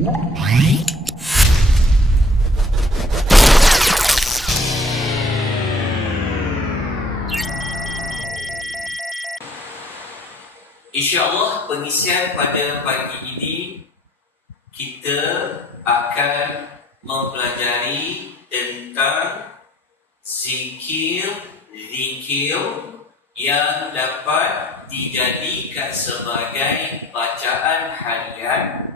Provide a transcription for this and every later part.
InsyaAllah pengisian pada pagi ini kita akan mempelajari tentang zikir yang dapat dijadikan sebagai bacaan harian,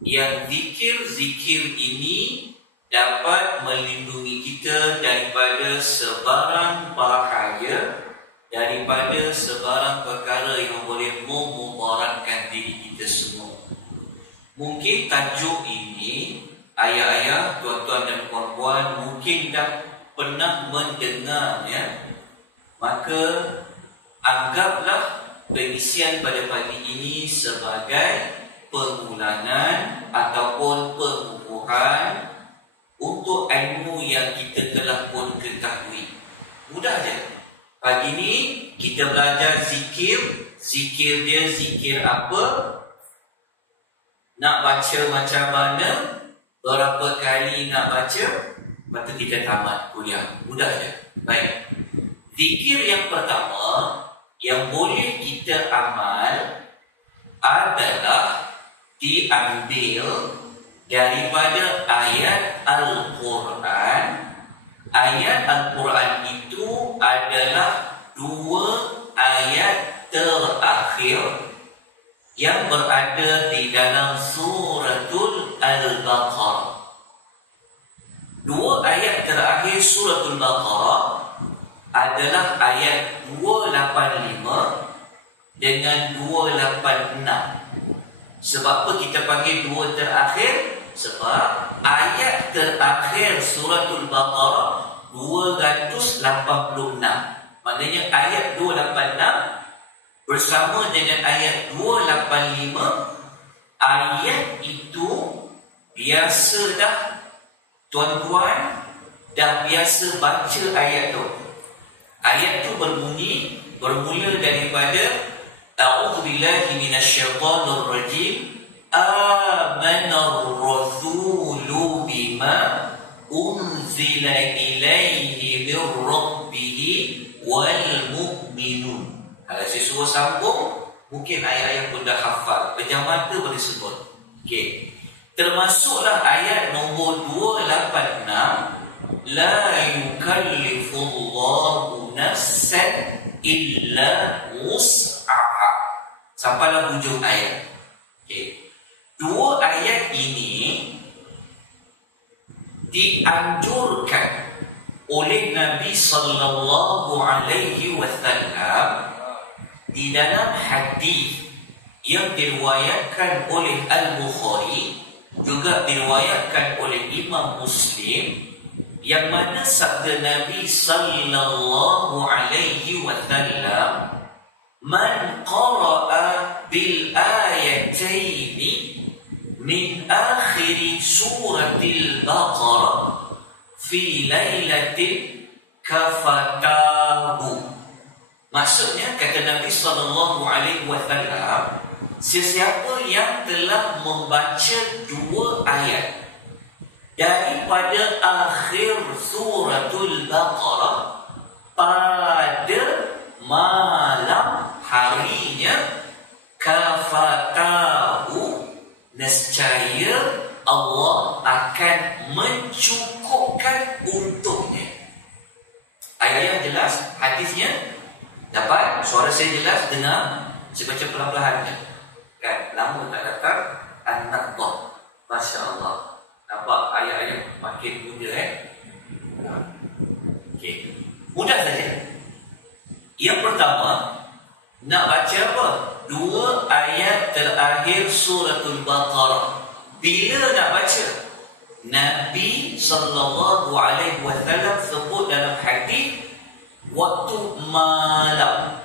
yang zikir-zikir ini dapat melindungi kita daripada sebarang bahaya, daripada sebarang perkara yang boleh memudaratkan diri kita semua. Mungkin tajuk ini ayah-ayah, tuan-tuan dan puan-puan mungkin dah pernah mendengarnya. Maka anggaplah pengisian pada pagi ini sebagai pengulangan ataupun pengukuhan untuk ilmu yang kita telah pun ketahui. Mudah je. Pagi ini kita belajar zikir. Zikir dia zikir apa? Nak baca macam mana? Berapa kali nak baca? Lepas tu kita tamat kuliah. Mudah je. Baik. Zikir yang pertama yang boleh kita amal adalah diambil daripada ayat Al-Quran. Ayat Al-Quran itu adalah 2 ayat terakhir yang berada di dalam suratul Al-Baqarah. 2 ayat terakhir suratul Baqarah adalah ayat 285 dengan 286. Sebab apa kita panggil 2 terakhir? Sebab ayat terakhir suratul Baqarah 286. Maknanya ayat 286 bersama dengan ayat 285, ayat itu biasa dah tuan-tuan dah biasa baca ayat tu. Ayat tu bermula daripada A'udzubillahi minasyaitonir rajim. Amanar rasulu bima unzila ilaihi min rabbihi wal mu'minun. Kalau saya suruh sambung, mungkin ayat-ayat pun dah hafal. Pejam mata boleh sebut. Okey. Termasuklah ayat nombor 286. La yukallifullahu nafsan illa wus'aha. Sampailah hujung ayat. Okey. 2 ayat ini dianjurkan oleh Nabi sallallahu alaihi wasallam di dalam hadis yang diriwayatkan oleh Al-Bukhari, juga diriwayatkan oleh Imam Muslim, yang mana sabda Nabi sallallahu alaihi wasallam, man qara'a bil ayataini min akhir suratil Baqarah fi lailatin kafatahu. Maksudnya, kata Nabi sallallahu alaihi wasallam, sesiapa yang telah membaca 2 ayat daripada akhir suratul Baqarah pada malam harinya, kafatahu, nescaya Allah akan mencukupkan untuknya. Ayat yang jelas, hadisnya dapat, suara saya jelas, dengar. Saya baca perlahan-lahan kan, lama tak datang anak toh. Masya Allah. Nampak ayat-ayat makin muda Okey. Mudah saja. Yang pertama, nak baca apa? 2 ayat terakhir suratul Baqarah. Bila nak baca? Nabi sallallahu alaihi wasallam sebut dalam hadis waktu malam.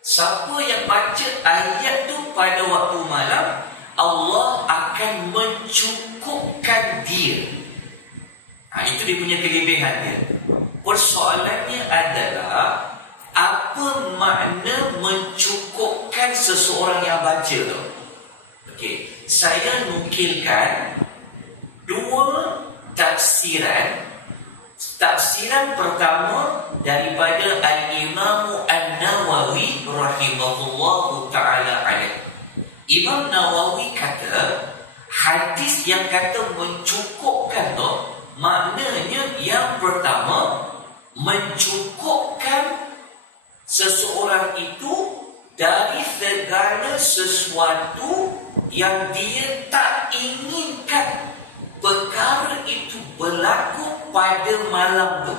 Siapa yang baca ayat tu pada waktu malam, Allah akan mencukupkan dia. Itu dia punya kelebihan dia. Persoalannya adalah, apa makna mencukupkan seseorang yang baca tu? Okey, saya nukilkan dua tafsiran. Tafsiran pertama daripada Al-Imam An-Nawawi rahimahullahu ta'ala alaih. Imam Nawawi kata, hadis yang kata mencukupkan tu, maknanya yang pertama, mencukupkan seseorang itu dari segala sesuatu yang dia tak inginkan perkara itu berlaku pada malam tu.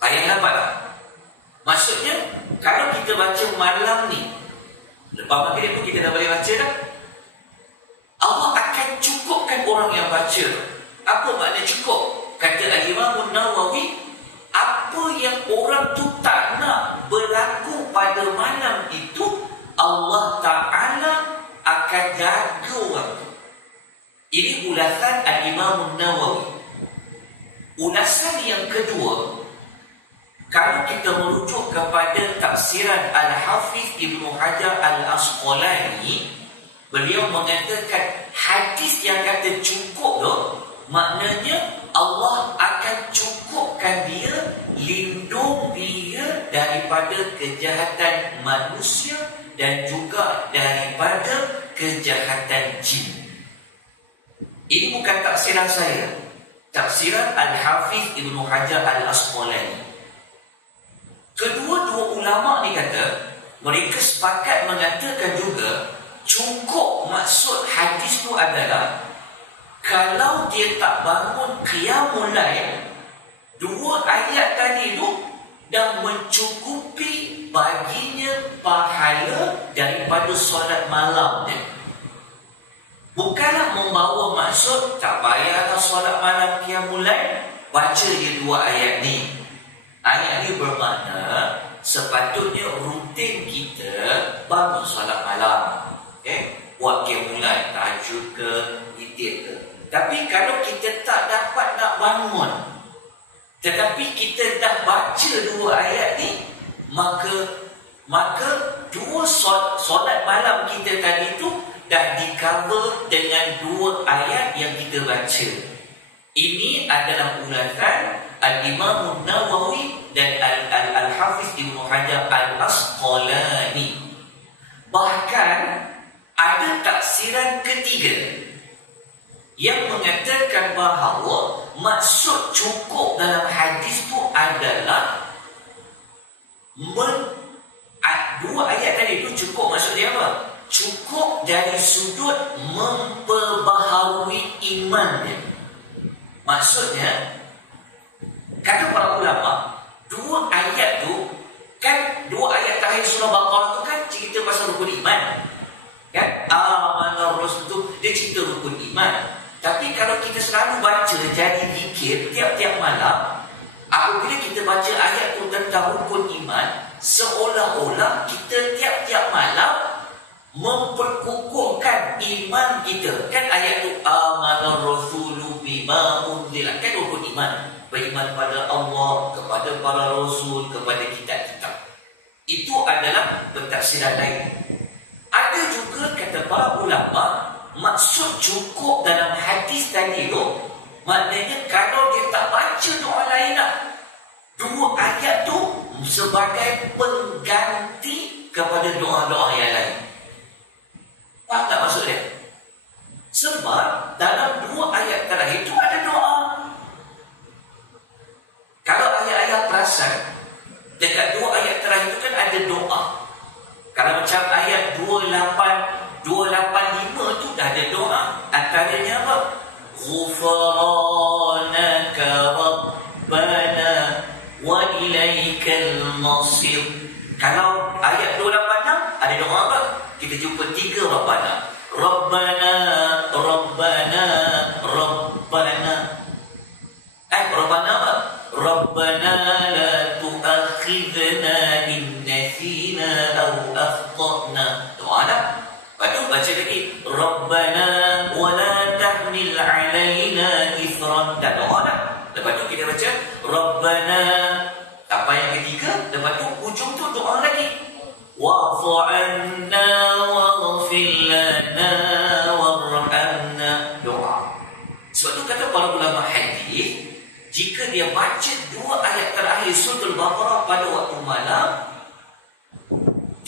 Ayat 8. Maksudnya, kalau kita baca malam ni, lepas maghrib tu kita dah boleh baca dah, Allah akan cukupkan orang yang baca. Apa makna cukup? Kata Al-Imam Nawawi, apa yang orang tu tak nak berlaku pada malam itu, Allah Ta'ala akan jaga orang tu. Ini ulasan Al-Imam Nawawi. Ulasan yang kedua, kalau kita merujuk kepada tafsiran Al-Hafiz Ibn Hajar Al-Asqalani, beliau mengatakan hadis yang kata cukup tu, maknanya Allah akan cukupkan dia, lindung dia daripada kejahatan manusia dan juga daripada kejahatan jin. Ini bukan tafsiran saya, tafsiran Al-Hafiz Ibn Hajar Al-Asqalani. Kedua-dua ulama ni kata, mereka sepakat mengatakan juga, cukup maksud hadis tu adalah, kalau dia tak bangun qiyamul lail, dua ayat tadi tu dah mencukupi baginya pahala daripada solat malam dia. Bukanlah membawa maksud tak payahlah solat malam qiyamul lail, baca je dua ayat ni. Ayat ni bermakna sepatutnya rutin kita bangun solat malam, buat qiyamul lail, tahajud ke, witir ke. Tapi kalau kita tak dapat nak bangun, tetapi kita dah baca dua ayat ni, maka dua solat malam kita tadi tu dah di-cover dengan dua ayat yang kita baca. Ini adalah ulasan Al-Imam Nawawi dan Al-Hafiz Ibn Hajar Al-Asqalani. Bahkan ada tafsiran ketiga yang mengatakan bahawa maksud cukup dalam hadis tu adalah dua ayat tadi tu cukup, maksud dia apa? Cukup dari sudut memperbaharui iman dia. Maksudnya, kata para ulama, dua ayat tu kan, dua ayat terakhir surah Baqarah tu kan cerita pasal rukun iman, kan? Amanah Rasul tu dia cerita rukun iman. Tapi kalau kita selalu baca jadi zikir tiap-tiap malam, apabila kita baca ayat tu tentang rukun iman, seolah-olah kita tiap-tiap malam memperkukuhkan iman kita. Kan ayat tu amanah rasulu bima unzila, kan rukun iman, beriman pada Allah, kepada para rasul, kepada kitab-kitab. Itu adalah pentafsiran lain. Ada juga kata para ulama, maksud cukup dalam hadis tadi tu, maknanya kalau dia tak baca doa lain lah, dua ayat tu sebagai pengganti kepada doa-doa yang lain. Faham tak maksud dia? Sebab dalam dua ayat terakhir itu ada doa. Kalau ayat-ayat perasan, dekat dua ayat terakhir itu kan ada doa. Kalau macam ayat 285 tu dah ada doa. Antaranya apa? Ghufranaka Rabbana wa ilaikal masir. Kalau ayat 286 ada doa apa? Kita jumpa tiga Rabbana. Rabbana, Rabbana, Rabbana. Rabbana apa? Rabbana la tu'akhidna in nasina aw akhtana. Doa dah. Lepas tu baca lagi, Rabbana wa la tahmil alaina isran. Dah doa dah. Lepas tu kita baca Rabbana. Apa yang ketiga? Lepas tu ujung tu doa lagi. Wa'fu 'anna waghfir lana wa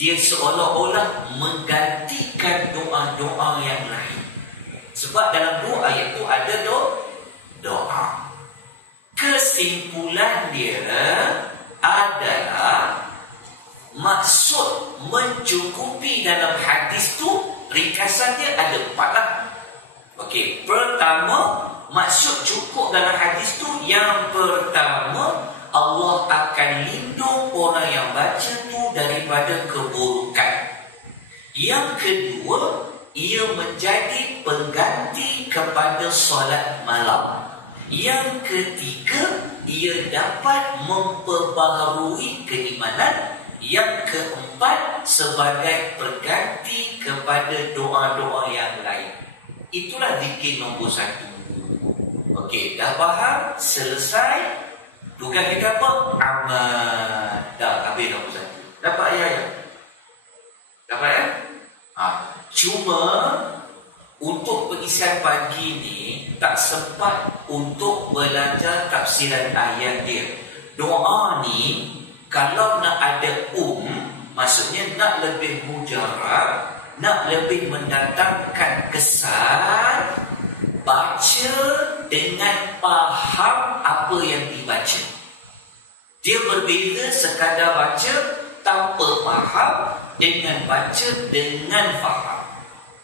dia seolah-olah menggantikan doa-doa yang lain. Sebab dalam dua ayat itu ada doa. Kesimpulan dia adalah maksud mencukupi dalam hadis tu ringkasan dia ada 4 lah. Okey, pertama, maksud cukup dalam hadis tu yang pertama, Allah akan lindung orang yang baca tu daripada keburukan. Yang kedua, ia menjadi pengganti kepada solat malam. Yang ketiga, ia dapat memperbaharui keimanan. Yang keempat, sebagai pengganti kepada doa-doa yang lain. Itulah zikir nombor 1. Okey, dah faham? Selesai. Tugas kita apa? Amal. Dah habis nombor 1. Dapat ayat? Dapat ya? Cuma untuk pengisian pagi ni tak sempat untuk belajar tafsiran ayat dia. Doa ni kalau nak ada maksudnya nak lebih mujarab, nak lebih mendatangkan kesan, baca dengan faham apa yang dibaca. Dia berbeza sekadar baca tanpa faham dengan baca dengan faham.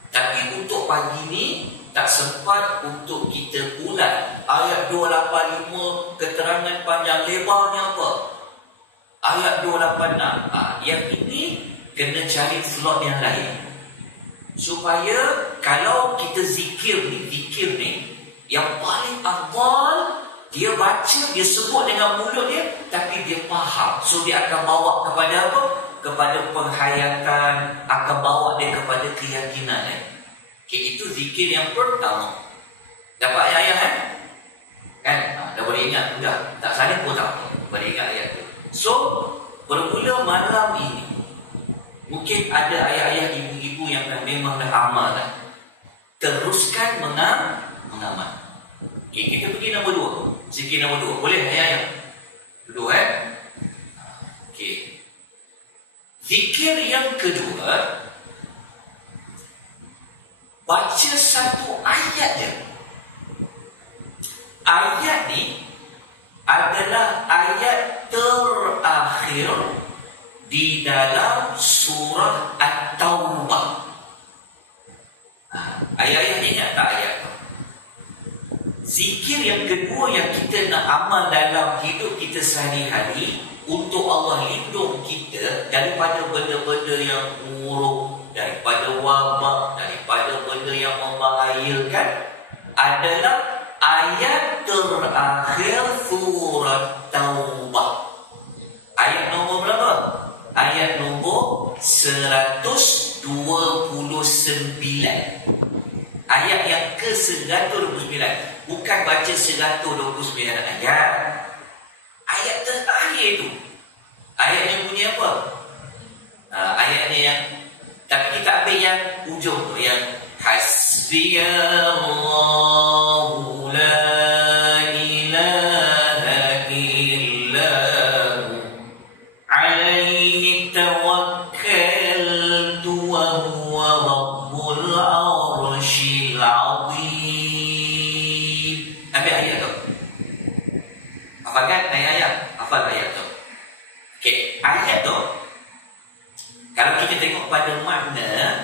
Tapi untuk pagi ni tak sempat untuk kita ulat ayat 285 keterangan panjang lebarnya apa. Ayat 286. Yang ini kena cari slot yang lain. Supaya kalau kita zikir ni yang paling afdal, dia baca, dia sebut dengan mulut dia, tapi dia faham. So dia akan bawa kepada apa? Kepada penghayatan, akan bawa dia kepada keyakinan. Okay, itu zikir yang pertama. Dapat ayat-ayat kan? Dah boleh ingat? Dah. Tak salah pun tak apa. Boleh ingat ayat tu. So, bermula malam ini, mungkin ada ayah-ayah, ibu-ibu yang memang dah amal lah. Teruskan mengamal. Okay, kita pergi nombor 2. Zikir nombor 2. Boleh ayah-ayah? Dua Okay. Zikir yang kedua, baca satu ayat je. Ayat ni adalah ayat terakhir di dalam surah At-Taubah. Ayat-ayat ingat tak ayat tu? Zikir yang kedua yang kita nak amal dalam hidup kita sehari-hari untuk Allah lindung kita daripada benda-benda yang buruk, daripada wabak, daripada benda yang membahayakan, adalah ayat terakhir surah Taubah. Ayat nombor berapa? Ayat nombor 129. Ayat yang ke-129. Bukan baca 129 ayat. Ayat terakhir tu. Ayatnya bunyi apa? Ayatnya yang, tapi kita ambil yang ujung tu, yang Hasbiyallahu la ilaha illahu alaihi tawakkaltu wa huwa rabbul arshil azim. Ambil ayat tu. Hafalkan ayat-ayat. Hafal ayat tu. Okey, ayat tu kalau kita tengok pada makna,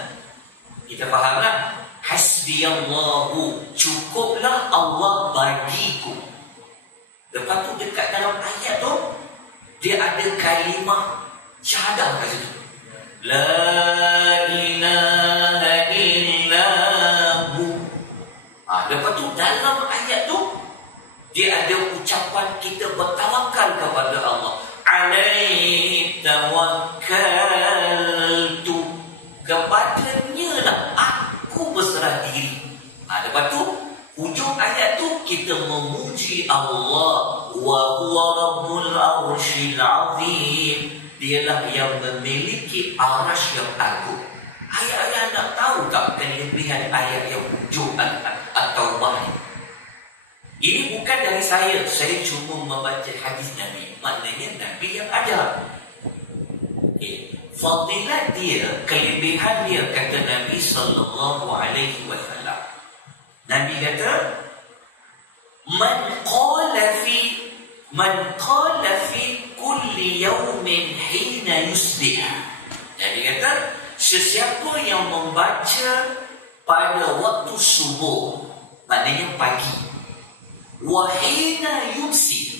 kita fahamlah. Hasbiyallahu, cukuplah Allah bagiku. Lepas tu dekat dalam ayat tu dia ada kalimah syahadah kat situ. La ilaha illahu. Lepas tu dalam ayat tu dia ada ucapan kita bertawakal kepada Allah. Alaihi tawakkaltu, kepadanya lah aku berserah diri. Lepas tu hujung ayat tu kita memuji Allah. Wa huwa rabbul arshil azim, dialah yang memiliki arasy yang agung. Ayat-ayat nak tahu tak kelebihan ayat yang hujung At-Taubah ni? Ini bukan dari saya cuma membaca hadis Nabi. Maknanya Nabi yang ajar. Okay. Fadilat dia, kelebihan dia, kata Nabi sallallahu alaihi wasallam. Nabi kata, Man qala fi kulli yawmin hina yusbih. Nabi kata, sesiapa yang membaca pada waktu subuh, maknanya pagi, wa hina yumsi,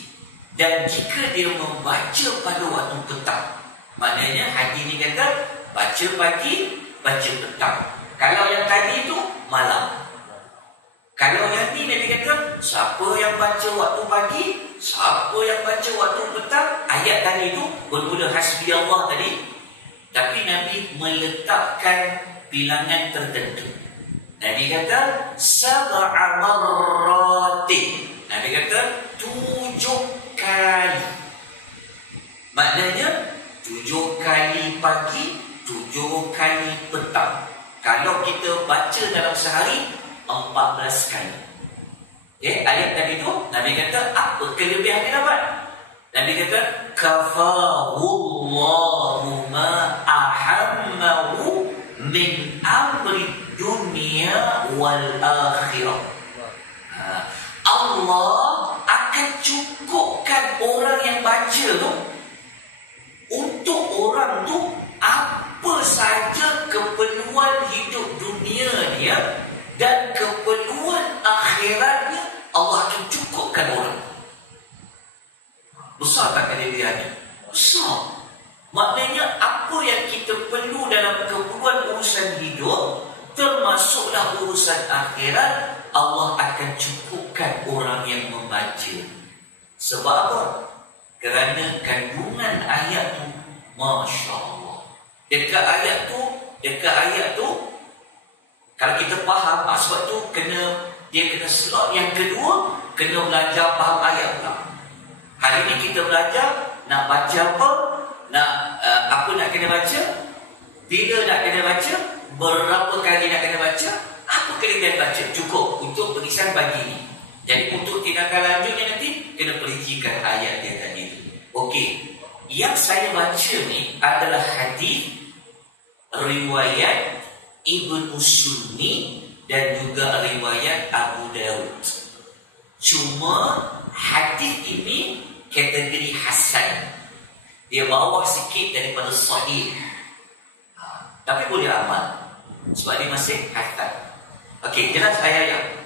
dan jika dia membaca pada waktu petang, maknanya hadis ni kata baca pagi, baca petang. Kalau yang tadi itu malam. Kalau yang ni Nabi kata, siapa yang baca waktu pagi, siapa yang baca waktu petang. Ayat tadi itu bermula hasbi Allah tadi, tapi Nabi meletakkan bilangan tertentu. Nabi kata sab'a marratin. Nabi kata 7 kali. Maknanya 7 kali pagi, 7 kali petang. Kalau kita baca dalam sehari 14 kali. Okay, ayat tadi tu Nabi kata apa kelebihan dia dapat? Nabi kata kafahullahu ma ahammahu min amri dunia wal akhirah. Allah akan cukupkan orang yang baca tu, untuk orang tu apa saja keperluan hidup dunia dia dan keperluan akhiratnya, Allah akan cukupkan orang. Besar tak kelebihannya? Besar. Maknanya apa yang kita perlu dalam keperluan urusan hidup, termasuklah urusan akhirat, Allah akan cukupkan orang yang membaca. Sebab apa? Kerana kandungan ayat tu, Masya Allah. Dekat ayat tu, kalau kita faham, sebab tu dia kena slot. Yang kedua, kena belajar faham ayat pula. Hari ni kita belajar nak baca apa, apa nak kena baca, bila nak kena baca, berapa kali nak kena baca, apa kelebihan baca. Cukup untuk perisan pagi ni. Jadi untuk tindakan lanjutnya nanti kena perincikan ayat dia tadi tu. Okey, yang saya baca ni adalah hadis riwayat Ibnu Sunni dan juga riwayat Abu Dawud. Cuma hadis ini kategori hasan, dia bawah sikit daripada sahih, tapi boleh amal sebab dia masih hasan. Okey, jelas ayat.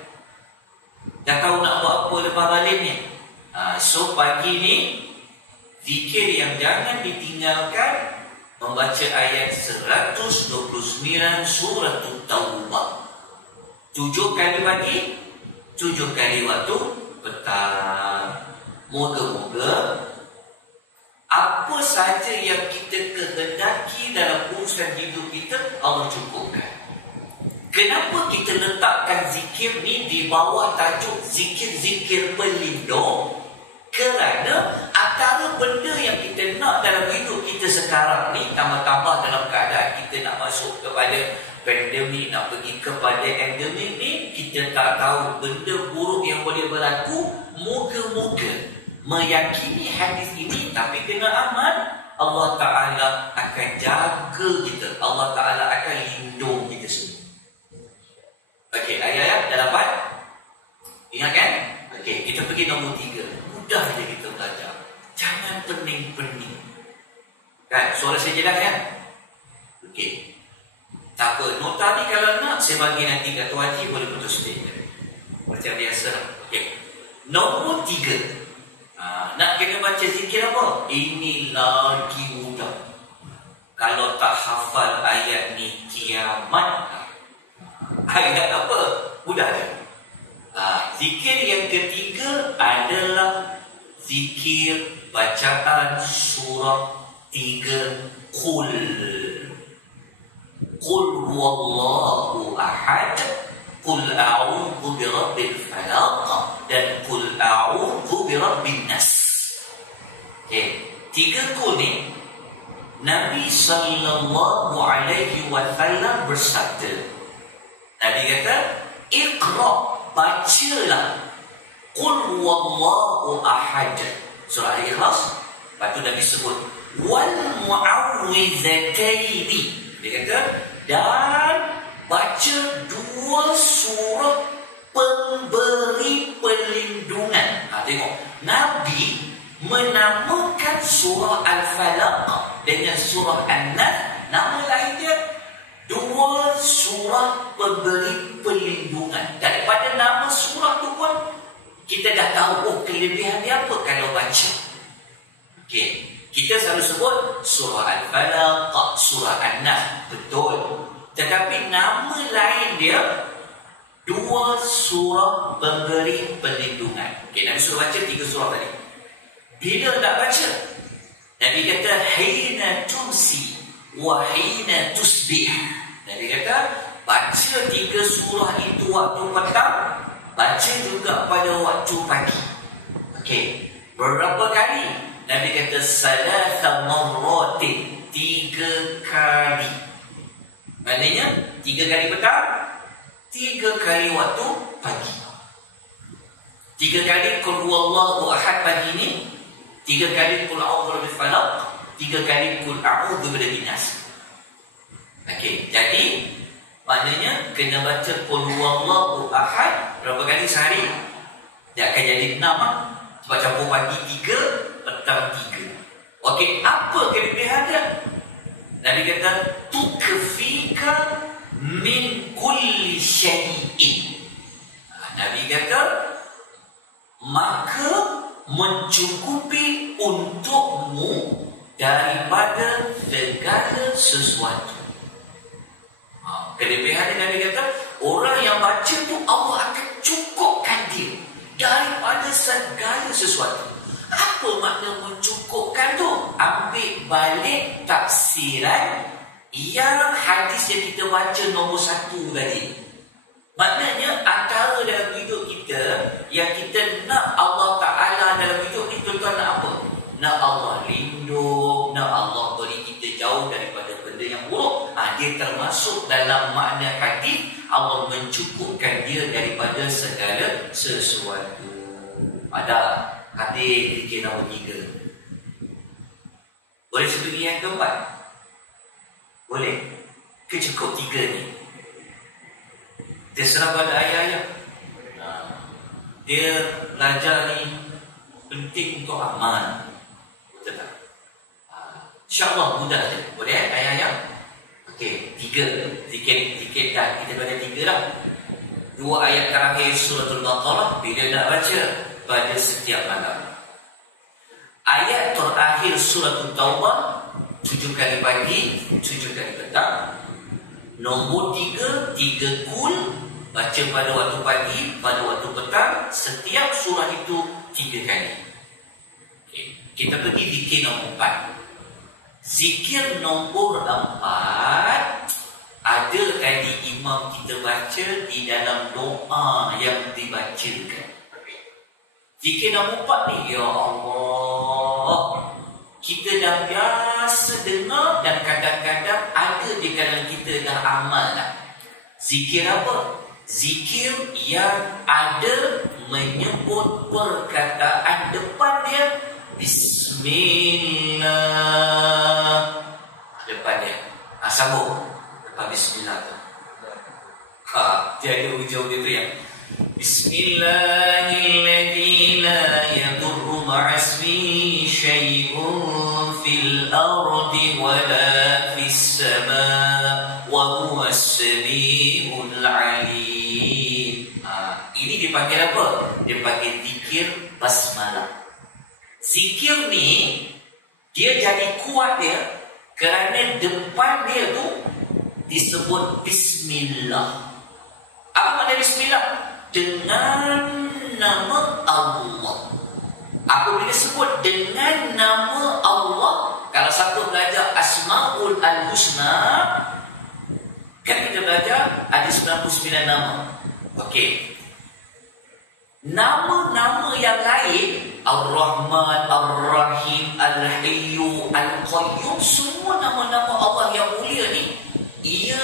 Dah tahu nak buat apa lepas balik ni. So pagi ni zikir yang jangan ditinggalkan, membaca ayat 129 surah Taubah 7 kali pagi, 7 kali waktu petang. Moga-moga apa saja yang kita kehendaki dalam urusan hidup kita, Allah cukupkan. Kenapa kita letakkan zikir ni di bawah tajuk zikir-zikir pelindung? Kerana antara benda yang kita nak dalam hidup kita sekarang ni, tambah-tambah dalam keadaan kita nak masuk kepada pandemik, nak pergi kepada endemik ni, kita tak tahu benda buruk yang boleh berlaku. Moga-moga meyakini hadis ini, tapi kena aman, Allah Ta'ala akan jaga kita, Allah Ta'ala akan lindung kita semua. Okey, ayat-ayat dah dapat? Ingat kan? Okey, kita pergi nombor 3. Mudah je kita belajar. Jangan pening-pening. Kan? Suara saya jelas kan? Okey. Tak apa. Nota ni kalau nak, saya bagi nanti kat Tuan Haji, boleh putus dia. Macam biasa. Okey. Nombor 3. Nak kena baca zikir apa? Ini lagi mudah. Kalau tak hafal ayat ni, kiamat. Ayat apa? Mudah je. Zikir yang ketiga adalah zikir bacaan surah 3 Qul. Qul huwallahu ahad, Qul a'udhu birabbil falaq, dan Qul a'udhu birabbin nas. Okay. 3 Qul ni Nabi sallallahu alaihi wasallam bersabda. Nabi kata, Iqra, bacalah Qul huwallahu ahad, surah Al-Ikhlas. Lepas tu Nabi sebut wal mu'awwidhataini. Dia kata dan baca 2 surah pemberi perlindungan. Tengok, Nabi menamakan surah Al-Falaq dengan surah An-Nas, nama lain dia 2 surah pemberi perlindungan. Daripada nama surah tu pun kita dah tahu kelebihan dia apa kalau baca. Okey, kita selalu sebut surah Al-Falaq, surah An-Nas, betul. Tetapi nama lain dia 2 surah pemberi perlindungan. Okey, Nabi suruh baca 3 surah tadi. Bila nak baca, Nabi kata hina tumsi wa hina tusbih. Nabi kata baca 3 surah itu waktu petang, baca juga pada waktu pagi. Okey, berapa kali? Nabi kata salasa marratin, 3 kali. Maknanya 3 kali petang, 3 kali waktu pagi. 3 kali qul huwallahu ahad pagi ni, 3 kali qul a'udzu birabbil falaq, 3 kali qul a'udzu birabbin nas. Okey, jadi maknanya kena baca qul huwallahu ahad berapa kali sehari? Dia akan jadi 6 sebab campur pagi 3, petang 3. Okey, apa kelebihan dia? Nabi kata tukfika min kulli syai'in. Nabi kata maka mencukupi untukmu daripada segala sesuatu. Kelebihan Nabi kata orang yang baca tu Allah akan cukupkan dia daripada segala sesuatu. Apa makna mencukupkan tu? Ambil balik tafsiran yang hadis yang kita baca nombor 1 tadi. Maknanya antara dalam hidup kita yang kita nak Allah Ta'ala dalam hidup ni, tuan-tuan nak apa? Nak Allah lindung, nak Allah beri kita jauh daripada benda yang buruk. Dia termasuk dalam makna hadis Allah mencukupkan dia daripada segala sesuatu. Ada hadis zikir nombor 3. Boleh sebut yang keempat? Boleh? Kecukup 3 ni terserah pada ayah-ayah. Dia belajar ni penting untuk amal, betul tak? InsyaAllah mudah je. Boleh ayah-ayah? Okey, 3 zikir dah. Kita belajar 3 dah. 2 ayat terakhir suratul Baqarah bila nak baca pada setiap malam. Ayat terakhir suratul Taubah 7 kali pagi, 7 kali petang. Nombor 3 kul, baca pada waktu pagi, pada waktu petang. Setiap surah itu 3 kali. Okay. Kita pergi zikir nombor 4. Zikir nombor 4 ada tadi imam kita baca di dalam doa yang dibacakan. Zikir nombor 4 ni, ya Allah, kita dah biasa dengar dan kadang-kadang ada di kalangan kita dah amal dah. Zikir apa? Zikir yang ada menyebut perkataan depan dia Bismillah. Depan dia sambung depan Bismillah tu. Dia ada hujung dia tu yang Bismillahilladzi la yadurru ma'asmihi syai'un fil ardi wa la fis sama' wa huwas sami'ul 'alim. Ini dipanggil apa? Dipanggil zikir basmalah. Zikir ni dia jadi kuat dia kerana depan dia tu disebut Bismillah. Apa makna Bismillah? Dengan nama Allah. Apabila sebut dengan nama Allah, kalau siapa belajar Asmaul Al-Husna, kan kita belajar ada 99 nama. Okey. Nama-nama yang lain, Ar-Rahman, Ar-Rahim, Al-Hayyu, Al-Qayyum, semua nama-nama Allah yang mulia ni, ia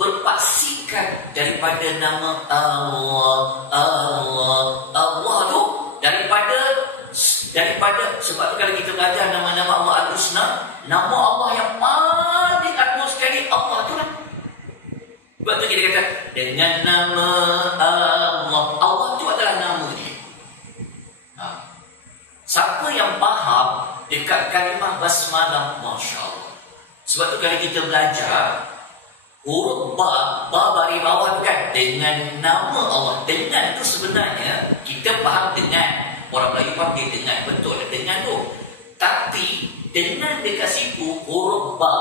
berpaksikan daripada nama Allah tu daripada sebab tu kalau kita belajar nama-nama Allah Al-Husna, dengan nama Allah. Allah itu adalah nama dia. Siapa yang faham dekat kalimah basmalah, Masya Allah. Sebab tu kalau kita belajar huruf ba bari bawah tu kan, dengan nama Allah. Dengan tu sebenarnya kita faham dengan. Orang Melayu faham dia dengan, betul dengan tu. Tapi dengan dekat situ huruf ba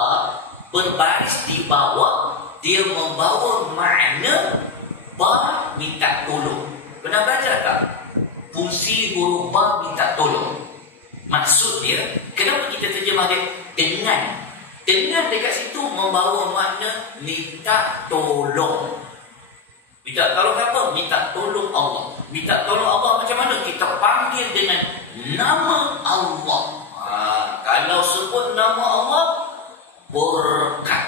berbaris di bawah, dia membawa makna ba minta tolong. Pernah belajar tak? Fungsi huruf ba minta tolong. Maksud dia, kenapa kita terjemah dia dengan? Dengan dekat situ membawa makna minta tolong. Minta tolong apa? Minta tolong Allah. Minta tolong Allah macam mana? Kita panggil dengan nama Allah. Kalau sebut nama Allah, berkat.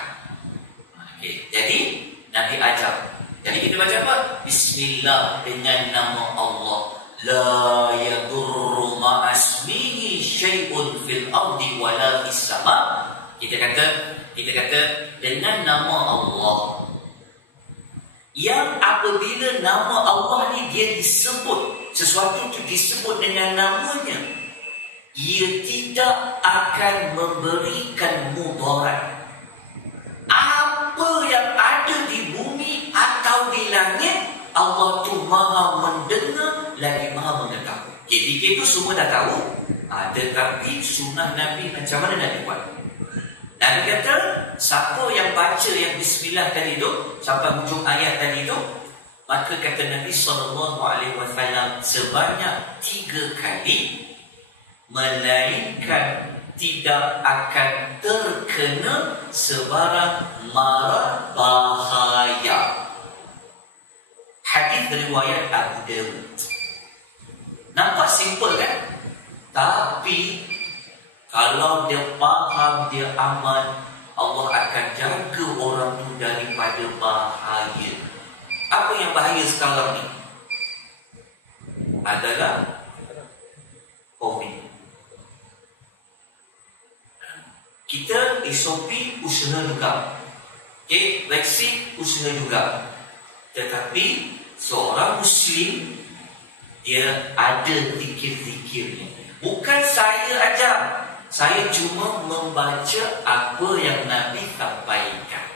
Okay. Jadi Nabi ajar. Jadi kita baca apa? Bismillah, dengan nama Allah. La yadurru ma'asmihi syai'un fil ardi wala fis sama. Kita kata dengan nama Allah. Yang apabila nama Allah ni dia disebut, sesuatu itu disebut dengan namanya, ia tidak akan memberikan mudarat. Apa yang ada di bumi atau di langit, Allah tu maha mendengar lagi maha mengetahui. Jadi itu semua dah tahu. Tetapi sunnah Nabi macam mana Nabi buat? Nabi kata, siapa yang baca yang bismillah tadi tu sampai hujung ayat tadi tu, maka kata Nabi SAW sebanyak 3 kali, melainkan tidak akan terkena sebarang mara bahaya. Hadis riwayat Abu Dawud. Nampak simple kan? Tapi kalau dia faham, dia aman, Allah akan jaga orang tu daripada bahaya. Apa yang bahaya sekarang ni? Adalah COVID. Kita SOP usaha juga. Okay, vaksin usaha juga. Tetapi seorang Muslim, dia ada zikir-zikirnya. Bukan saya ajar, saya cuma membaca apa yang Nabi sampaikan.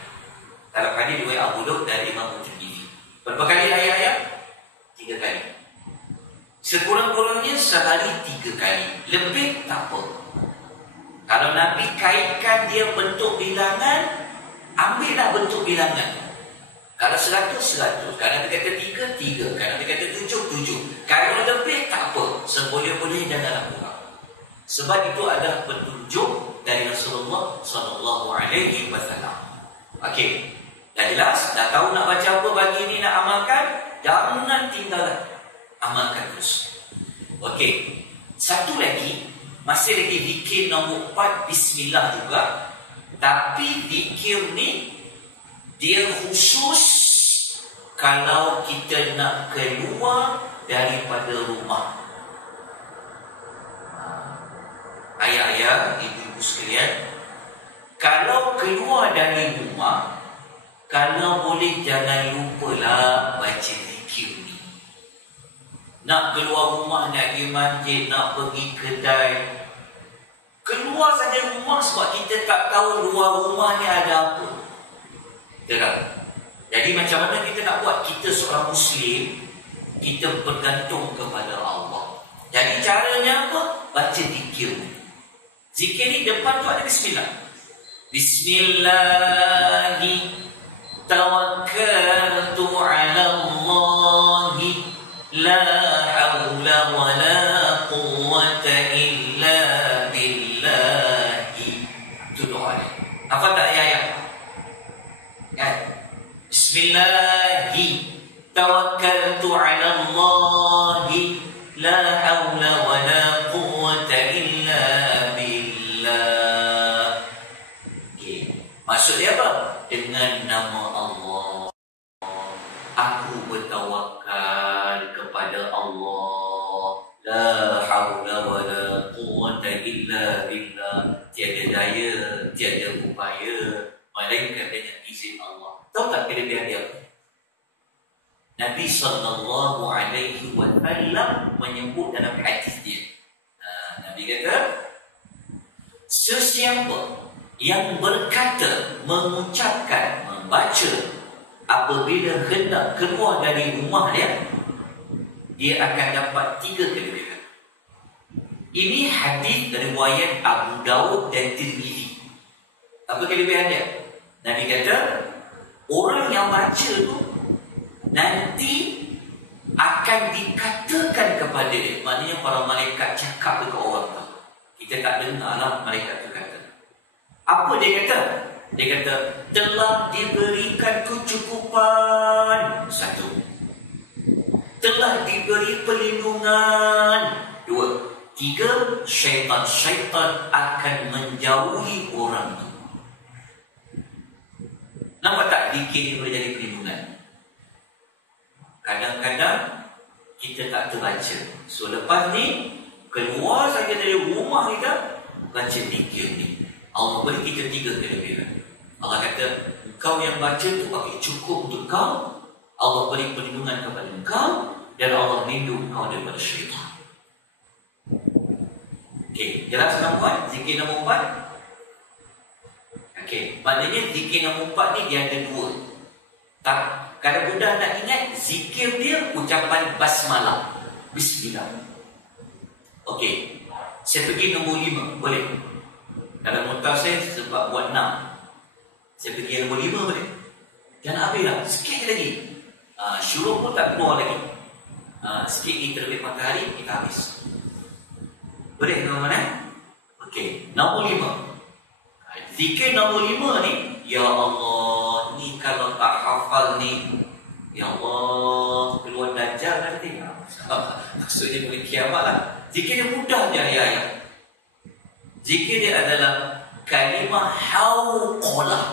Dalam hadis riwayat Abu Daud dari Imam Tirmizi. Berapa kali ayat-ayat? 3 kali. Sekurang-kurangnya sehari 3 kali. Lebih tak apa. Kalau Nabi kaitkan dia bentuk bilangan, ambillah bentuk bilangan. Kalau 100, 100. Kalau Nabi kata 3, 3. Kalau Nabi kata 7, 7. Kalau lebih tak apa. Seboleh-boleh janganlah kurang. Sebab itu adalah petunjuk dari Rasulullah SAW. Okey, dah jelas? Dah tahu nak baca apa pagi ni, nak amalkan? Jangan tinggal, amalkan terus. Okey, satu lagi, masih lagi zikir nombor 4, Bismillah juga. Tapi zikir ni dia khusus kalau kita nak keluar daripada rumah. Ayah-ayah, ibu-ibu sekalian, kalau keluar dari rumah, kalau boleh jangan lupalah baca zikir ni. Nak keluar rumah, nak pergi masjid, nak pergi kedai, keluar saja rumah sebab kita tak tahu luar rumah ni ada apa. Betul? Jadi macam mana kita nak buat? Kita seorang Muslim, kita bergantung kepada Allah. Jadi caranya apa? Baca zikir. Zikir ni depan tu ada bismillah. Bismillahi tawakkaltu ala Allahi la hawla wa la quwwata illa billahi. Itu doa ni. Apa tak ayat? Kan? Bismillahi tawakkaltu ala Allahi la hawla wa la quwwata illa billah. Okay. Maksud dia apa? Dengan nama Allah, aku bertawakal kepada Allah. La hawla wa la quwwata illa billah. Tiada daya, tiada upaya melainkan dengan izin Allah. Tahu tak kelebihan dia? sallallahu alaihi wasallam menyebut dalam hadis dia. Nabi kata, sesiapa yang berkata, mengucapkan, membaca apabila hendak keluar dari rumah dia akan dapat 3 kelebihan. Ini hadis riwayat Abu Daud dan Tirmizi. Apa kelebihan dia? Nabi kata, orang yang baca tu nanti akan dikatakan kepada dia. Maknanya para malaikat cakap dekat orang tu. Kita tak dengar lah malaikat tu kata. Apa dia kata? Dia kata, telah diberikan kecukupan. 1. Telah diberi perlindungan. 2. 3. Syaitan akan menjauhi orang tu. Nampak tak zikir ni boleh jadi perlindungan? Kadang-kadang kita tak terbaca. So lepas ni, keluar saja dari rumah kita, baca zikir ni. Allah beri kita 3 kelebihan. Allah kata, engkau yang baca tu pakai cukup untuk kau. Allah beri perlindungan kepada engkau. Dan Allah lindung kau daripada syaitan. Okey, jelas nombor 4? Zikir nombor 4? Okey, maknanya zikir nombor 4 ni dia ada 2. Kalau mudah nak ingat, zikir dia ucapan basmalah, bismillah. Okey, saya pergi nombor 5, boleh? Kalau motor saya sebab buat 6, saya pergi nombor 5 boleh? Jangan habislah, sikit lagi. Syuruk pun tak keluar lagi. Sikit lagi terbit matahari, kita habis. Boleh nombor mana? Okey, nombor 5. Zikir nombor 5 ni, ya Allah, ni kalau tak hafal ni, ya Allah, keluar dajjal nanti. Maksudnya boleh kiamat lah. Zikir dia mudah je ayat-ayat. Zikir dia adalah kalimah hauqalah.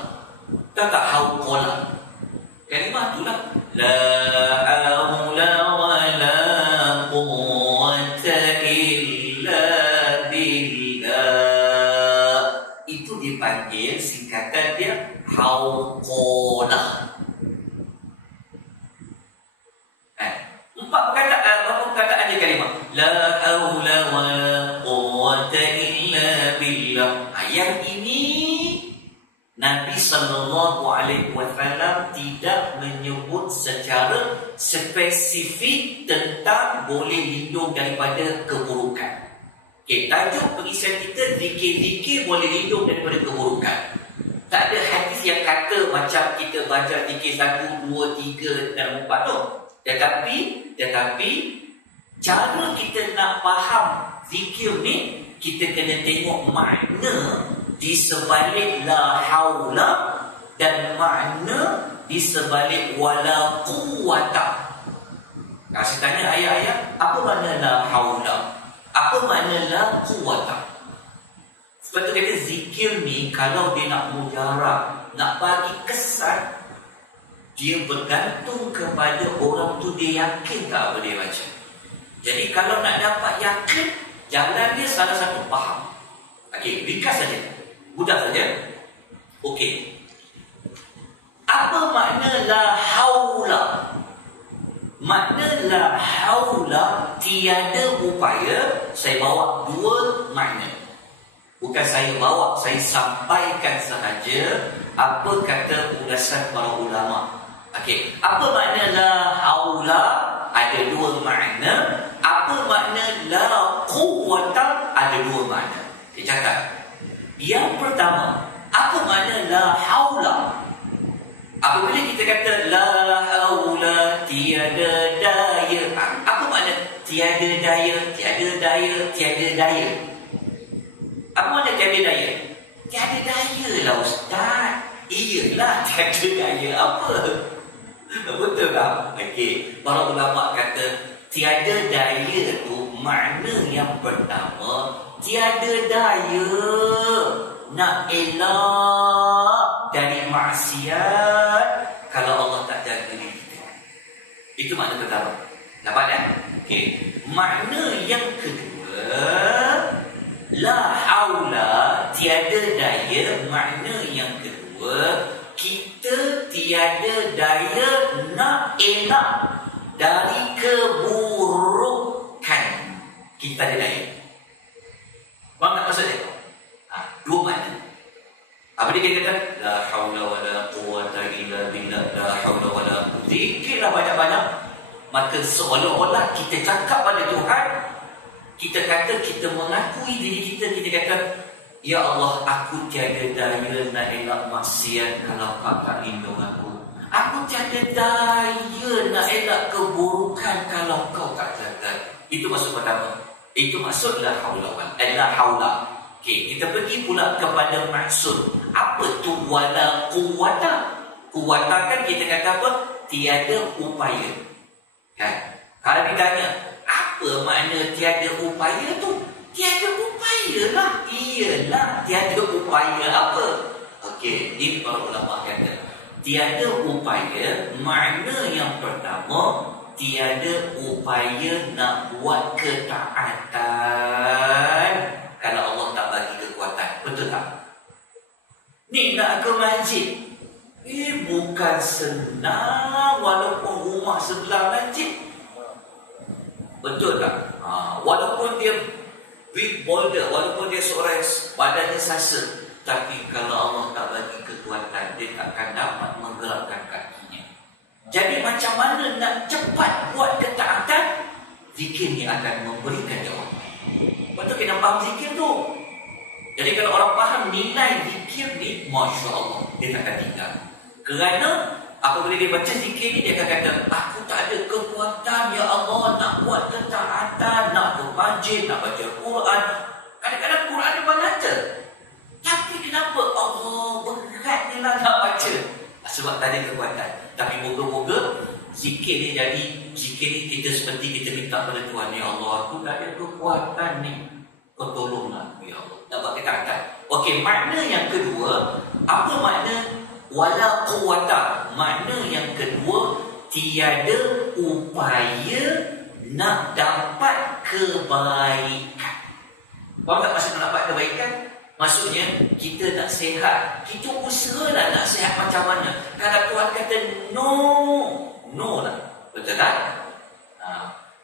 Tahu tak hauqalah? Kalimah itulah la haula wa la quwwata illa billah. Itu dipanggil singkatan dia hauqalah. Berapa perkataan dia kalimah? La haula wa la quwwata illa billah. Ayat ini Nabi SAW tidak menyebut secara spesifik tentang boleh lindung daripada keburukan. Okay, tajuk pengisian kita, zikir-zikir boleh lindung daripada keburukan. Tak ada hadis yang kata macam kita baca zikir 1, 2, 3 dan 4 tu. Tetapi cara kita nak faham zikir ni, kita kena tengok makna di sebalik la haula dan makna di sebalik wala quwwata. Saya tanya ayat-ayat, apa makna la haula? Apa makna la quwwata? Sebab tu kata zikir ni kalau dia nak mujarab, nak bagi kesan, dia bergantung kepada orang tu dia yakin tak apa dia baca. Jadi kalau nak dapat yakin, jalan dia salah satu faham. Okey, ringkas saja. Mudah saja. Okey. Apa makna la haula? Makna la haula tiada upaya. Saya bawa 2 makna. Bukan saya bawa, saya sampaikan sahaja apa kata ulasan para ulama. Okey, apa makna la haula? Ada 2 makna. Apa makna la quwwata? Ada 2 makna. Kita catat. Yang pertama, apa makna la haula? Apabila kita kata la haula, tiada daya. Apa makna tiada daya? Tiada daya, tiada daya. Apa makna tiada daya? Tiada daya lah Ustaz. Iyalah, tiada daya apa? Betul tak? Okey, para ulama kata tiada daya tu makna yang pertama, tiada daya nak elak dari maksiat kalau Allah tak jaga diri kita. Itu makna pertama. Nampak tak? Okey. Makna yang kedua, la haula, tiada daya. Makna yang kedua, kita tiada daya nak elak dari keburukan. Kita ada daya. Faham tak maksud dia? Dua makna. Apa dia kata? La haula wala quwwata illa billah. La haula wala quwwata. Zikirlah banyak-banyak. Maka seolah-olah kita cakap pada Tuhan, kita kata, kita mengakui diri kita, kita kata, ya Allah, aku tiada daya nak elak maksiat kalau kau tak lindung aku. Aku tiada daya nak elak keburukan kalau kau tak jaga. Itu maksud pertama. Itu maksud la haula wala haula. Okey, kita pergi pula kepada maksud. Apa tu wala quwwata? Quwwata kan kita kata apa? Tiada upaya. Kan? Kalau ditanya, apa makna tiada upaya tu? Tiada upaya lah. Iyalah, tiada upaya apa? Okey, ini para ulama kata, tiada upaya, makna yang pertama, tiada upaya nak buat ketaatan kalau Allah tak bagi kekuatan. Betul tak? Ni nak ke masjid, bukan senang walaupun rumah sebelah masjid. Betul tak? Walaupun dia big boulder, walaupun dia seorang badannya sasa, tapi kalau Allah tak bagi kekuatan, dia tak akan dapat menggerakkan kakinya. Jadi macam mana nak cepat buat ketaatan? Zikir ni akan memberikan jawapan. Betul kita faham zikir tu. Jadi kalau orang faham nilai zikir ni, Masya Allah, dia akan tinggal. Kerana apabila dia baca zikir ni, dia akan kata, aku tak ada kekuatan, ya Allah, nak buat ketaatan, nak bermajid, nak baca Quran. Kadang-kadang Quran dia baca, tapi kenapa Allah berat ni lah nak baca? Sebab tak ada kekuatan. Tapi moga-moga zikir ni jadi, zikir ni kita seperti kita minta pada Tuhan, ya Allah, aku tak ada kekuatan ni, kau tolonglah aku, ya Allah, nak buat ketaatan. Okey, makna yang kedua, apa makna wala quwwata? Makna yang kedua, tiada upaya nak dapat kebaikan. Faham tak maksud nak dapat kebaikan? Maksudnya, kita nak sihat, kita usahalah nak sihat macam mana. Kalau Tuhan kata no, no lah. Betul tak?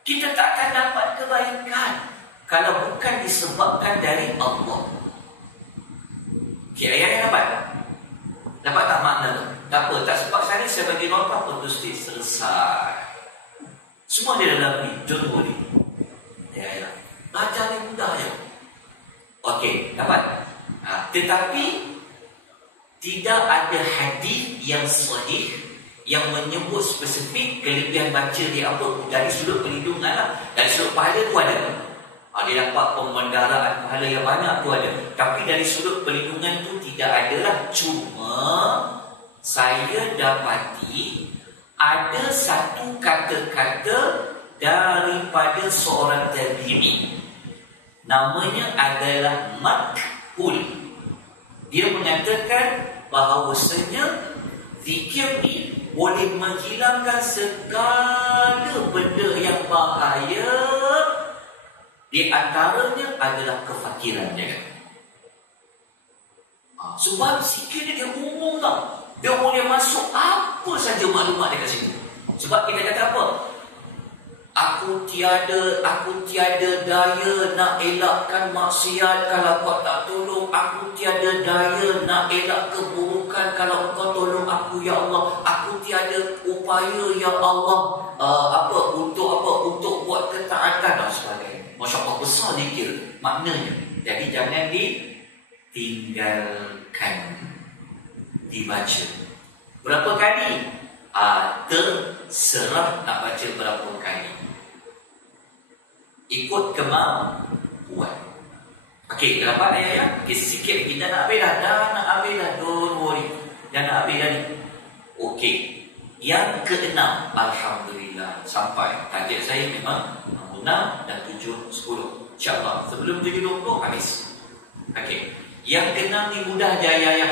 Kita tak akan dapat kebaikan kalau bukan disebabkan dari Allah. Okay, ayat yang dapat? Dapat tak makna tu? Tak apa, tak sebab saya ni, saya bagi nota putus di selesai. Semua dia dalam ni, don't worry. Ya. Belajar ni mudah je. Okey, dapat. Tetapi tidak ada hadis yang sahih yang menyebut spesifik kelebihan baca dia apa. Dari sudut perlindungan lah, dari sudut pahala tu ada. Dia dapat pemendaraan pahala yang banyak tu ada. Tapi dari sudut perlindungan tu tidak adalah. Cuma saya dapati ada satu kata-kata daripada seorang tabi'i, namanya adalah Makhul. Dia mengatakan bahawasanya zikir ni boleh menghilangkan segala benda yang bahaya. Di antaranya adalah kefakiran dia. Sebab zikir dia umum tau. Dia boleh masuk apa saja maklumat dekat situ. Sebab kita kata apa? Aku tiada daya nak elakkan maksiat kalau kau tak tolong. Aku tiada daya nak elak keburukan kalau kau tolong aku, ya Allah. Aku tiada upaya, ya Allah, untuk buat ketaatan dan sebagainya. Masya Allah, besar zikir maknanya. Jadi jangan ditinggalkan, dibaca. Berapa kali? Terserah nak baca berapa kali, ikut kemampuan. Okey, dapat ayat ya? Okey, sikit kita nak habis dah. Don't worry, dah nak habis dah ni. Okey, yang keenam, alhamdulillah, sampai target saya memang 6 dan 7, 10. InsyaAllah sebelum 7.20 habis. Okey, yang keenam ni mudah jaya.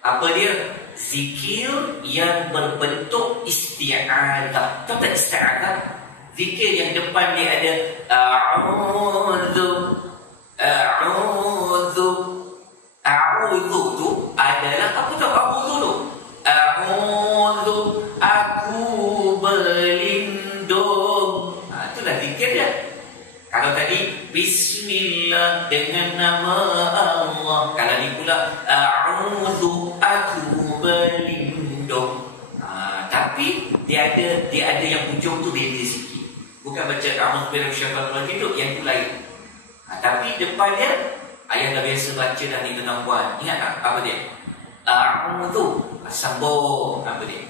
Apa dia? Zikir yang berbentuk isti'adah. Tahu tak isti'adah? Zikir yang depan dia ada a'udzu tu adalah apa tu? A'udzu tu, a'udzu, aku berlindung Kalau tadi Bismillah dengan nama Allah, kalau ni pula a'udzu, aku berlindung. Tapi dia ada yang hujung tu beza sikit. Bukan baca a'udzu minasyaitanir rajim tu, yang tu lain. Tapi depan dia ayah dah biasa baca dah ni tuan-tuan. Ingat tak apa dia? A'udzu, sambung apa dia?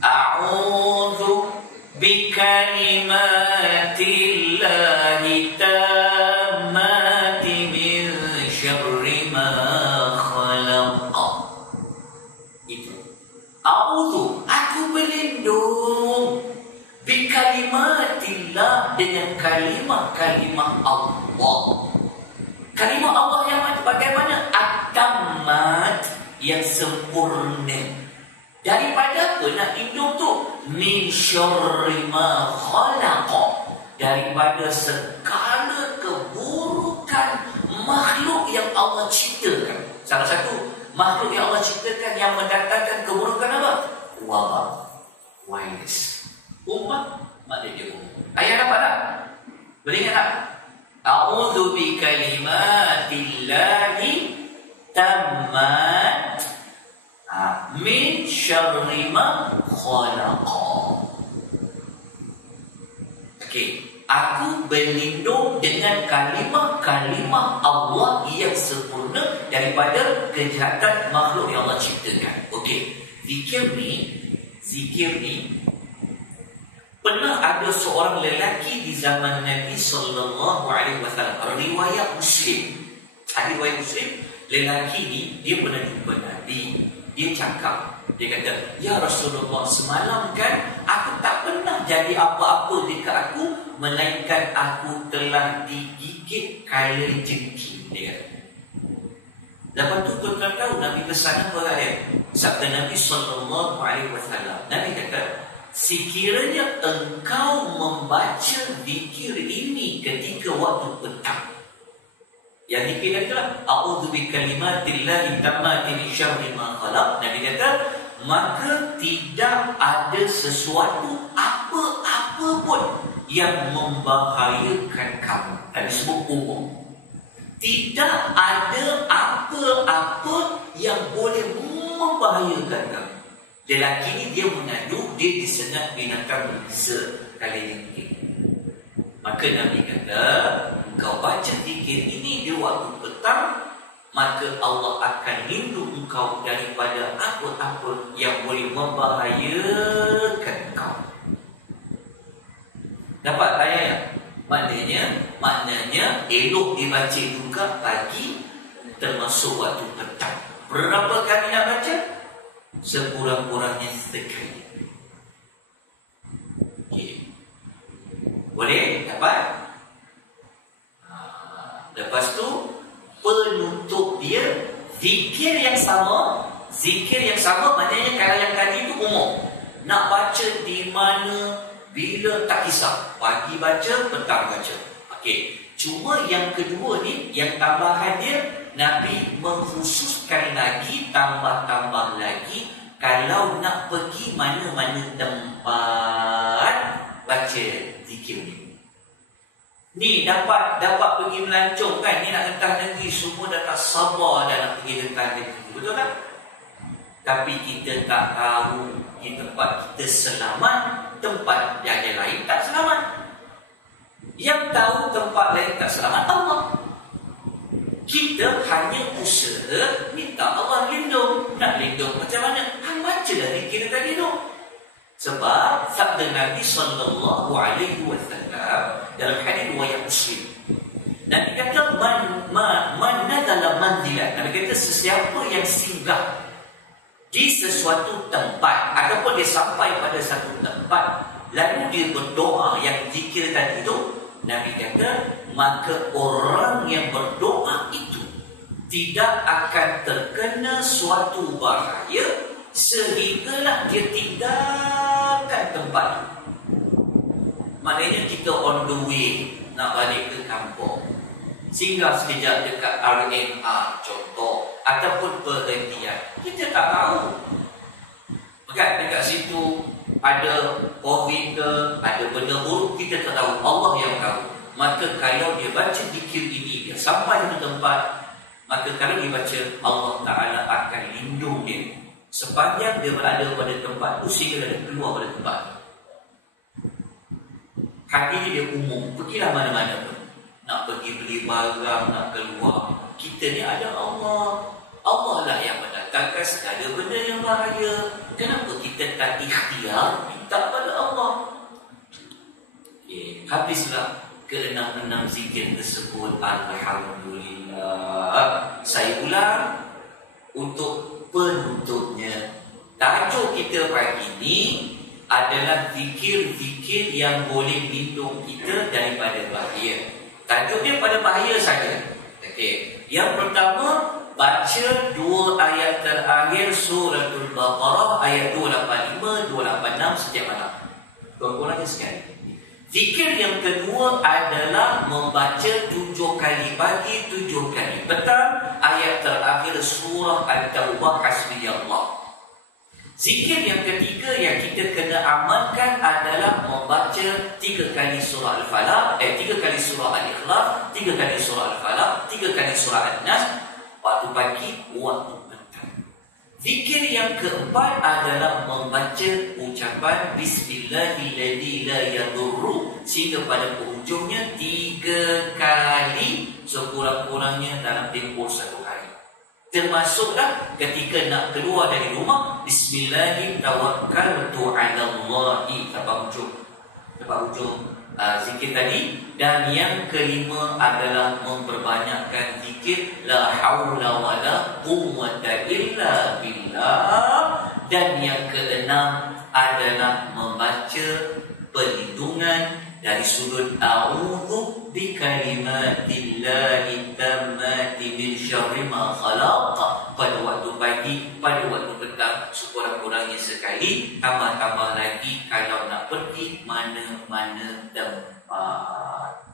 A'udzu bikalimatillahi tammati min syarri ma khalaq. Itu. A'udzu, aku berlindung bikalimatillah, dengan kalimah-kalimah Allah. Kalimah Allah yang bagaimana? At-tammat, yang sempurna. Daripada apa nak lindung tu? Min syarri ma khalaq, daripada segala keburukan makhluk yang Allah ciptakan. Salah satu makhluk yang Allah ciptakan yang mendatangkan keburukan apa? Wabak, virus. Umat, maknanya umat. Ayat dapat tak? Boleh ingat tak? A'udzu bi kalimatillahi tammat min syarri ma khalaq. Okey, aku berlindung dengan kalimah-kalimah Allah yang sempurna daripada kejahatan makhluk yang Allah ciptakan. Okey, zikir ni pernah ada seorang lelaki di zaman Nabi sallallahu alaihi wasallam. Riwayat Muslim. Ada riwayat Muslim, lelaki ni dia pernah jumpa Nabi. Dia cakap, dia kata, "Ya Rasulullah, semalam kan aku tak pernah jadi apa-apa dekat aku, melainkan aku telah digigit kala jengking." Dia kata. Lepas tu tuan-tuan tahu Nabi pesan apa dia? Sabda Nabi sallallahu alaihi wasallam. Nabi kata, sekiranya engkau membaca zikir ini ketika waktu petang. Yang zikir tadi adalah a'udzu bikalimatillahi tammati min syarri ma khalaq. Nabi kata, maka tidak ada sesuatu apa-apa pun yang membahayakan kamu. Nabi sebut umum. Tidak ada apa-apa yang boleh membahayakan kamu. Lelaki ni dia mengadu, dia disengat binatang berbisa kali ini. Maka Nabi kata, engkau baca zikir ini di waktu petang, maka Allah akan lindung engkau daripada apa-apa yang boleh membahayakan kau. Dapat ayat? Maknanya elok dibaca juga pagi termasuk waktu petang. Berapa kali nak baca? Sekurang-kurangnya sekali. Okay. Boleh? Dapat? Lepas tu penutup dia zikir yang sama. Zikir yang sama maknanya kalau yang tadi itu umum. Nak baca di mana, bila, tak kisah. Pagi baca, petang baca. Okey. Cuma yang kedua ni, yang tambahan dia, Nabi mengkhususkan lagi, tambah-tambah lagi, kalau nak pergi mana-mana tempat, baca zikir ni. Ni dapat pergi melancong kan? Ni nak entah negeri, semua dah tak sabar dah nak pergi entah negeri. Betul tak? Tapi kita tak tahu di tempat kita selamat, tempat yang lain tak selamat. Yang tahu tempat lain tak selamat Allah. Kita hanya usaha minta Allah lindung. Nak lindung macam mana? Hang bacalah zikir tadi tu. Sebab sabda Nabi sallallahu alaihi wasallam dalam hadis riwayat Muslim. Nabi kata man nazala manzilan. Nabi kata sesiapa yang singgah di sesuatu tempat ataupun dia sampai pada satu tempat lalu dia berdoa yang zikir tadi itu, Nabi kata maka orang yang berdoa itu tidak akan terkena suatu bahaya sehinggalah dia tinggalkan tempat. Maknanya kita on the way nak balik ke kampung, singgah sekejap dekat RMA contoh, ataupun perhentian, kita tak tahu. Bukan dekat situ ada COVID ke, ada benda buruk, kita tak tahu, Allah yang tahu. Maka kalau dia baca zikir ini, dia sampai ke tempat, maka kalau dia baca, Allah Ta'ala akan lindung dia sepanjang dia berada pada tempat itu sehingga dia keluar pada tempat. Hati dia umum, pergilah mana-mana pun, nak pergi beli barang, nak keluar, kita ni ada Allah. Allah lah yang mendatangkan segala benda yang bahaya. Kenapa kita tak ikhtiar minta pada Allah? Habislah ke-6 zikir tersebut. Alhamdulillah. Saya ulang untuk penutupnya. Tajuk kita pagi ini adalah zikir-zikir yang boleh lindung kita daripada bahaya. Tajuk dia pada bahaya saja. Yang pertama, baca 2 ayat terakhir suratul Baqarah, ayat 285, 286 setiap malam. Kurang-kurangnya sekali. Zikir yang kedua adalah membaca 7 kali pagi, 7 kali petang, ayat terakhir surah At-Taubah, Hasbiyallah. Zikir yang ketiga yang kita kena amalkan adalah membaca 3 kali surah Al-Falaq, 3 kali surah Al-Ikhlas, 3 kali surah Al-Falaq, 3 kali surah An-Nas, waktu pagi, waktu petang. Zikir yang keempat adalah membaca ucapan Bismillahilladzi la yadurru sehingga pada ujungnya 3 kali sekurang-kurangnya dalam tempoh 1 hari. Termasuklah ketika nak keluar dari rumah, Bismillahirrahmanirrahim, tawakkaltu 'alallahi, tempat ujung zikir tadi. Dan yang kelima adalah memperbanyakkan zikir la haula wala quwwata illa billah. Dan yang keenam adalah membaca perlindungan dari sudut a'udzu bikalimatillahi tammati min syarri ma khalaq pada waktu pagi, pada waktu petang, sekurang-kurangnya sekali. Tambah-tambah lagi kalau nak pergi mana-mana tempat.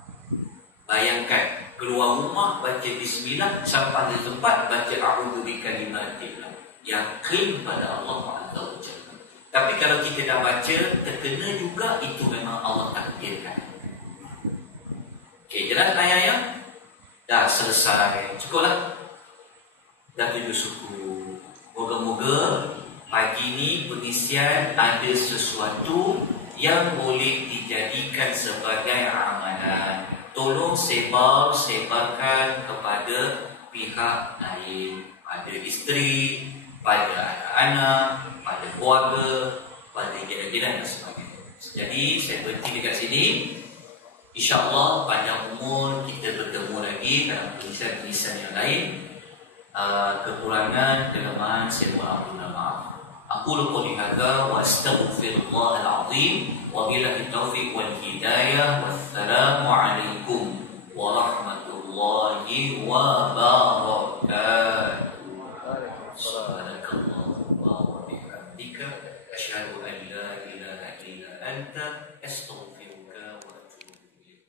Bayangkan keluar rumah baca bismillah, sampai di tempat baca a'udzu bikalimatillah, yakin pada Allah Azza wa Jalla. Tapi kalau kita dah baca, terkena juga, itu memang Allah takdirkan. Okey, jelas ayat-ayat? Dah selesai. Cukuplah. Dah 7 suku. Moga-moga pagi ni pengisian ada sesuatu yang boleh dijadikan sebagai amalan. Tolong sebarkan kepada pihak lain, pada isteri, pada anak-anak, pada keluarga, pada jiran-jiran dan sebagainya. Jadi saya berhenti dekat sini. InsyaAllah panjang umur kita bertemu lagi dalam tulisan-tulisan yang lain. Kekurangan, kelemahan saya mohon maaf. Aqulu qouli hadza wa astaghfirullahal azim wa billahi taufiq wal hidayah. Wassalamu alaikum warahmatullahi wabarakatuh. Subhanakallahumma wa bihamdika asyhadu an la ilaha illa anta astaghfiruka wa atubu ilaik.